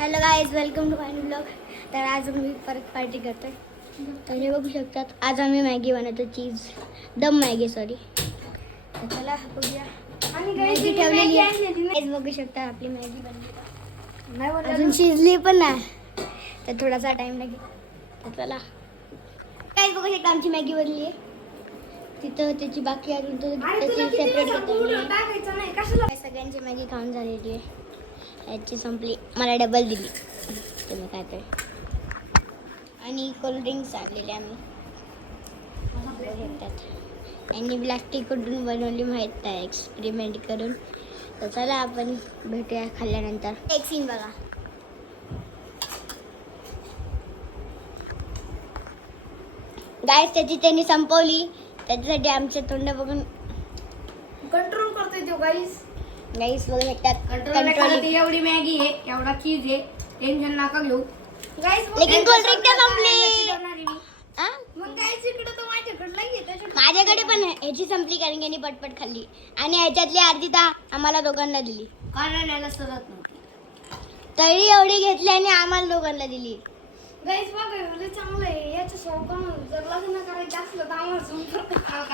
Hello guys, welcome to my blog. तर आज मी परत पार्टी करतोय. तर हे बघू शकतात, आज आम्ही मॅगी बनवतो. चीज दम मॅगी, सॉरी. तर चला बघूया. मॅगी ठेवलेली आहे. गाईज बघू शकता आपली मॅगी बनली, अजून शिजली पण नाही, तर थोडासा टाइम लागेल. तर चला गाईज बघू शकता आमची मॅगी बनली आहे. तिथं त्याची बाकी अजून त्याची सेपरेट घेतो. सगळ्यांची मॅगी खाऊन झालेली आहे. याची संपली, मला डबल दिली तुम्ही काय ते. आणि कोल्ड्रिंक्स आणलेले आम्ही घेतात. यांनी प्लास्टिक कुठून बनवली माहीत नाही, एक्सपेरिमेंट करून. तर चला आपण भेटूया खाल्ल्यानंतर. एक सीन बघा. गाईस त्याची त्यांनी संपवली, त्याच्यासाठी आमचे तोंड बघून कंट्रोल करतोय तो गाईस. गाईस बघू शकतात. कंट्रोल एवढी मॅगी आहे, एवढा चीज आहे, टेन्शन नका घेऊ गाईस. लेकिन कोल्ड ड्रिंक तर संपली. मग गाईस इकडे तर माझ्याकडे नाहीये, माझ्याकडे पण आहे. ह्याची संपली कारण यांनी पटपट खाल्ली आणि ह्याच्यातली अर्धी तर आम्हाला दोघांना दिली, कारण याला सरत नव्हती. तरी एवढी घेतली आणि आम्हाला दोघांना दिली. गाईस बघा, चांगलं आहे. याच्या सोबत जर लग्न करायचं असलं तर आम्हाला